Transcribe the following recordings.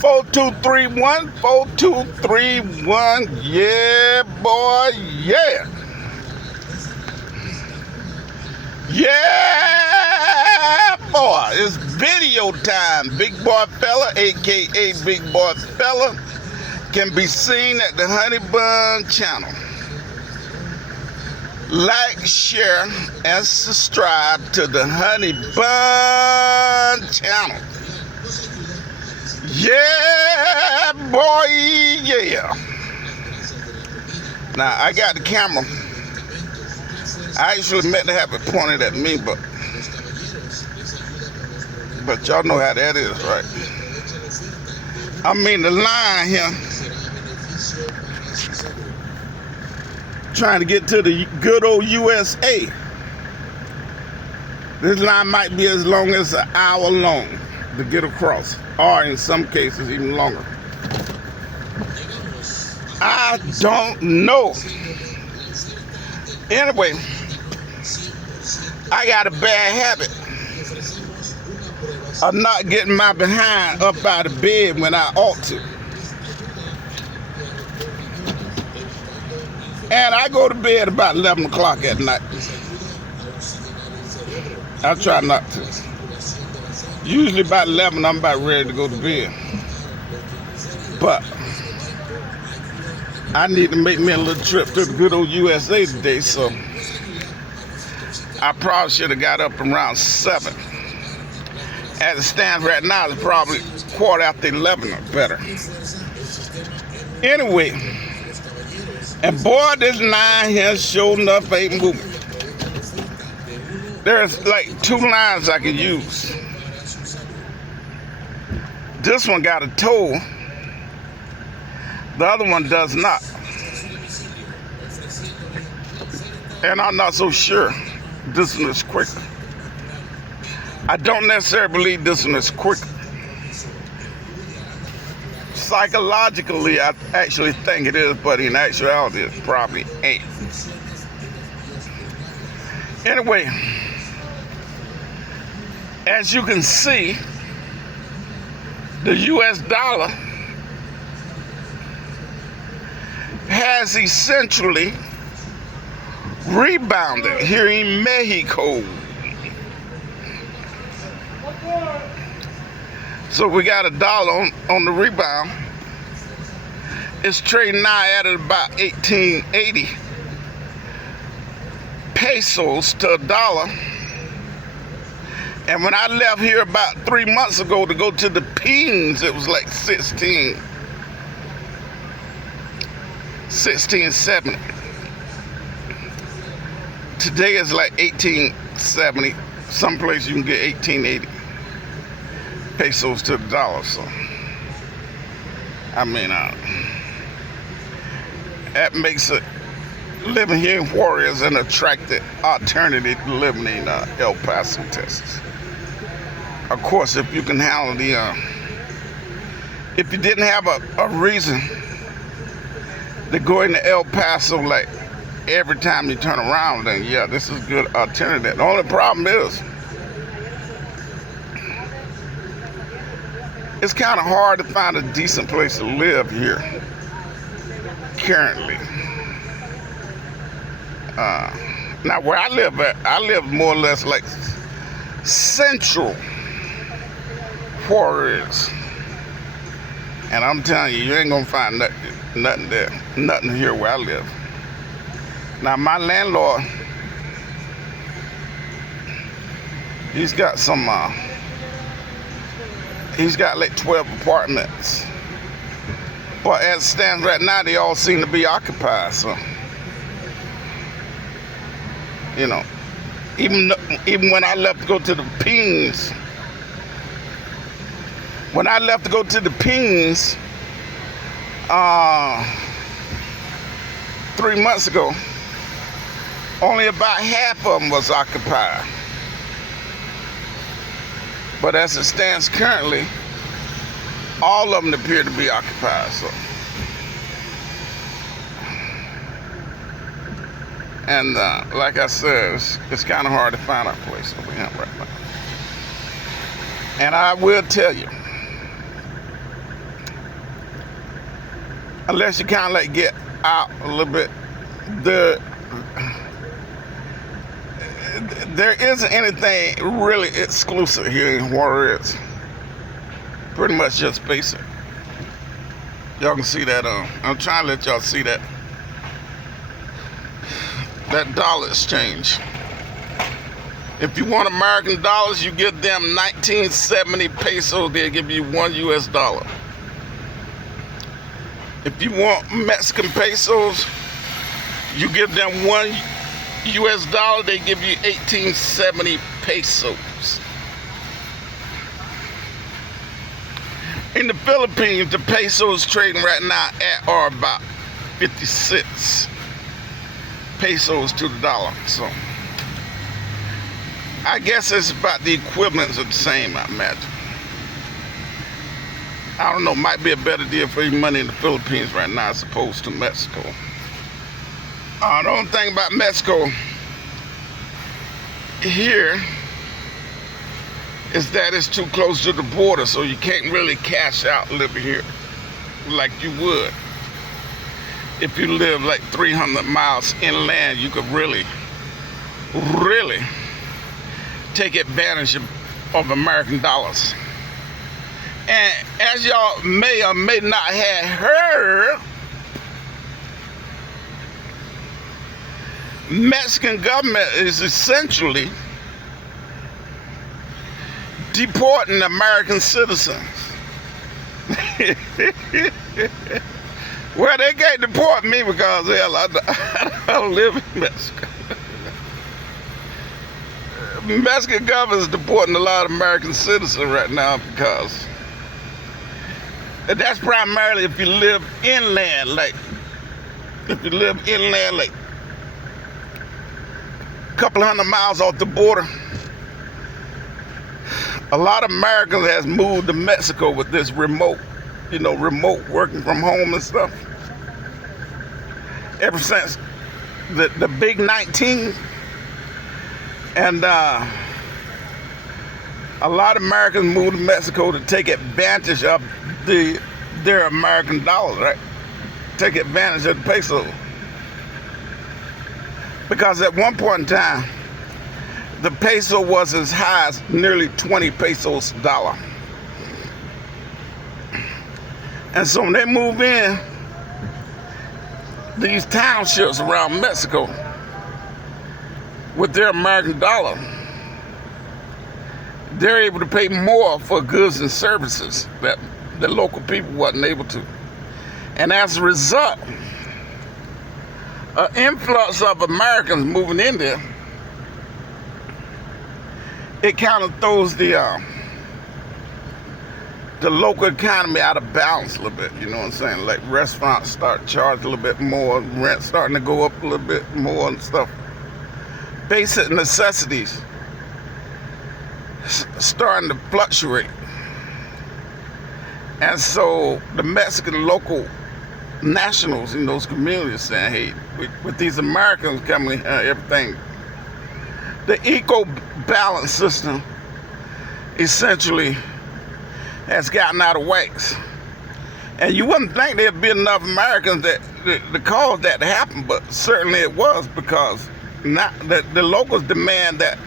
4231, 4231. Yeah, boy, yeah. Yeah, boy. It's video time. Big Boy Fella, aka Big Boy Fella, can be seen at the Honey Bun channel. Like, share, and subscribe to the Honey Bun channel. Yeah, boy, yeah. Now, I got the camera. I actually meant to have it pointed at me, but y'all know how that is, right? I mean, the line here, trying to get to the good old USA. This line might be as long as an hour long to get across, or in some cases even longer. I don't know. Anyway, I got a bad habit of not getting my behind up out of bed when I ought to. And I go to bed about 11 o'clock at night. I try not to. Usually about 11, I'm about ready to go to bed. But I need to make me a little trip to the good old USA today, so I probably should have got up around 7. As it stands right now, it's probably 11:15 or better. Anyway, and boy, this line here sure enough ain't moving. There's like 2 lines I can use. This one got a tow. The other one does not. And I'm not so sure this one is quicker. I don't necessarily believe this one is quicker. Psychologically, I actually think it is, but in actuality, it probably ain't. Anyway, as you can see, the US dollar has essentially rebounded here in Mexico. So we got a dollar on the rebound. It's trading now at about 1880 pesos to a dollar. And when I left here about 3 months ago to go to the Philippines, it was like 1670. Today is like 1870. Someplace you can get 1880 pesos to the dollar. So, I mean, that makes it living here in Juarez an attractive alternative to living in El Paso, Texas. Of course, if you can handle if you didn't have a reason to go into El Paso like every time you turn around, then yeah, this is a good alternative. The only problem is, it's kind of hard to find a decent place to live here currently. Now where I live at, I live more or less like central Juarez. And I'm telling you, you ain't gonna find nothing there, nothing here where I live. Now my landlord, he's got like 12 apartments. But as it stands right now, they all seem to be occupied, so, you know, even when I left to go to the Philippines, 3 months ago, only about half of them was occupied. But as it stands currently, all of them appear to be occupied. So, and like I said, it's kind of hard to find a place over here right now. And I will tell you, unless you kind of like get out a little bit. There isn't anything really exclusive here in Juarez. Pretty much just basic. Y'all can see that. I'm trying to let y'all see that. That dollar exchange. If you want American dollars, you give them 1970 pesos. They'll give you $1 US. If you want Mexican pesos, you give them $1 US. They give you 1870 pesos. In the Philippines, the peso is trading right now at or about 56 pesos to the dollar. So I guess it's about the equivalents of the same, I imagine. I don't know, might be a better deal for your money in the Philippines right now as opposed to Mexico. The only thing about Mexico here is that it's too close to the border, so you can't really cash out living here like you would. If you live like 300 miles inland, you could really take advantage of American dollars. And as y'all may or may not have heard, Mexican government is essentially deporting American citizens. Well, they can't deport me because, hell, I don't live in Mexico. Mexican government is deporting a lot of American citizens right now because that's primarily if you live inland, like a couple hundred miles off the border. A lot of Americans has moved to Mexico with this remote working from home and stuff. Ever since the big 19. And a lot of Americans moved to Mexico to take advantage of their American dollars, right? Take advantage of the peso. Because at one point in time, the peso was as high as nearly 20 pesos a dollar. And so when they move in these townships around Mexico with their American dollar, they're able to pay more for goods and services that the local people wasn't able to. And as a result, an influx of Americans moving in there, it kind of throws the local economy out of balance a little bit, you know what I'm saying? Like restaurants start charging a little bit more, rent starting to go up a little bit more and stuff. Basic necessities starting to fluctuate. And so the Mexican local nationals in those communities saying, hey, with these Americans coming, everything, the eco-balance system essentially has gotten out of wax. And you wouldn't think there'd be enough Americans to cause that to happen, but certainly it was, because not the locals demand that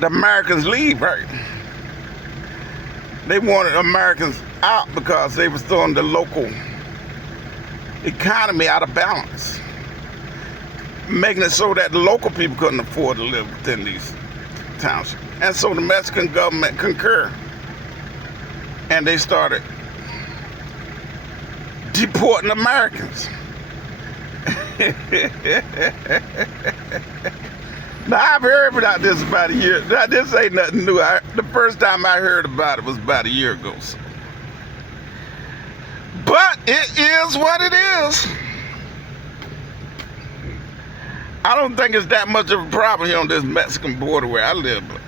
the Americans leave, right? They wanted Americans out because they was throwing the local economy out of balance, making it so that the local people couldn't afford to live within these townships. And so the Mexican government concurred, and they started deporting Americans. Now, I've heard about this about a year. Now, this ain't nothing new. The first time I heard about it was about a year ago. So. But it is what it is. I don't think it's that much of a problem here on this Mexican border where I live. But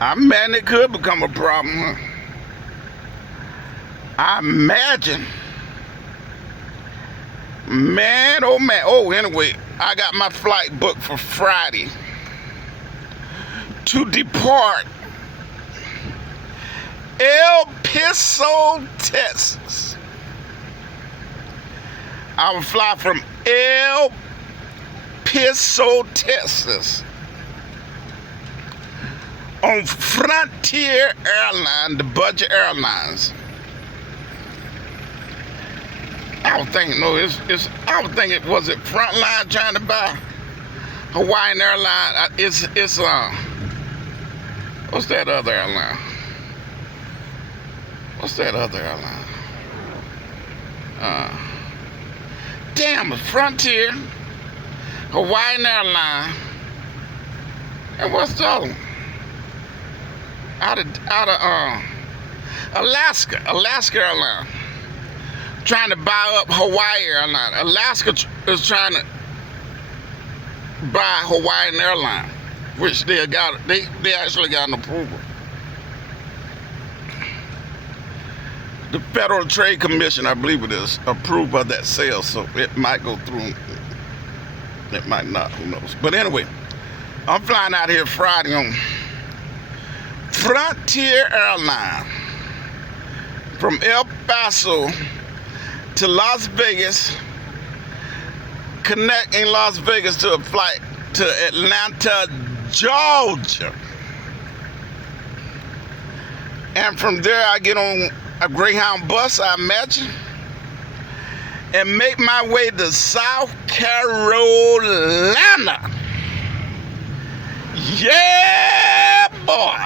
I imagine it could become a problem. Huh? I imagine. Man, oh man. Oh, anyway, I got my flight booked for Friday to depart El Paso, Texas. I will fly from El Paso, Texas on Frontier Airlines, the budget airlines. I was thinking, no, I was thinking, was it Frontline trying to buy Hawaiian Airlines? It's what's that other airline? What's that other airline? Damn, it's Frontier, Hawaiian Airlines, and what's the other one? Out of Alaska Airlines. Trying to buy up Hawaii Airlines. Alaska is trying to buy Hawaiian Airlines, which they actually got an approval. The Federal Trade Commission, I believe it is, approved of that sale, so it might go through. It might not, who knows. But anyway, I'm flying out here Friday on Frontier Airlines from El Paso to Las Vegas, connecting Las Vegas to a flight to Atlanta, Georgia. And from there I get on a Greyhound bus, I imagine, and make my way to South Carolina. Yeah, boy.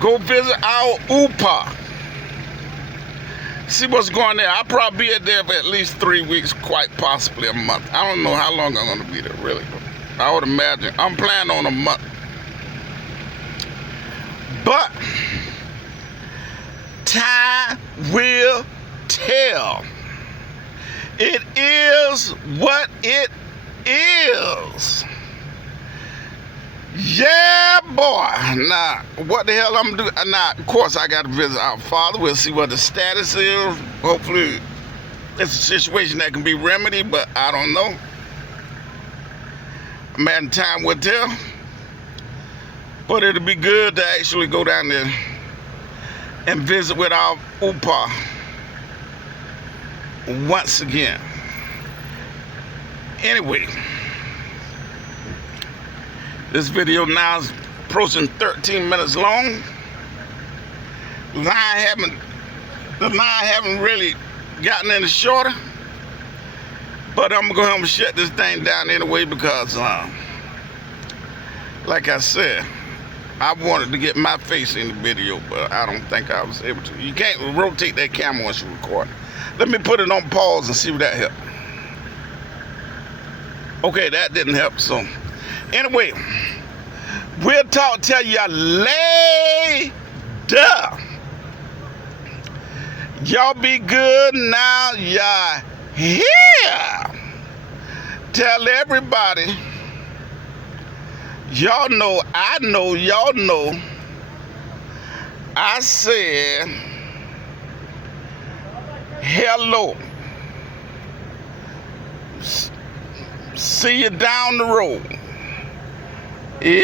Go visit our UPA. See what's going there. I'll probably be there for at least 3 weeks, quite possibly a month. I don't know how long I'm going to be there, really. I would imagine. I'm planning on a month. But time will tell. It is what it is. Yeah, boy. Now, what the hell I'm doing? Now, of course, I got to visit our father. We'll see what the status is. Hopefully, it's a situation that can be remedied, but I don't know. Man, time will tell. But it'll be good to actually go down there and visit with our UPA once again. Anyway. This video now is approaching 13 minutes long. The line haven't really gotten any shorter. But I'm gonna go home and shut this thing down anyway because, like I said, I wanted to get my face in the video, but I don't think I was able to. You can't rotate that camera once you record. Let me put it on pause and see if that helped. Okay, that didn't help, so. Anyway, we'll tell you later. Y'all be good now. Y'all here. Tell everybody. Y'all know, I know, y'all know. I said hello. See you down the road. Yeah.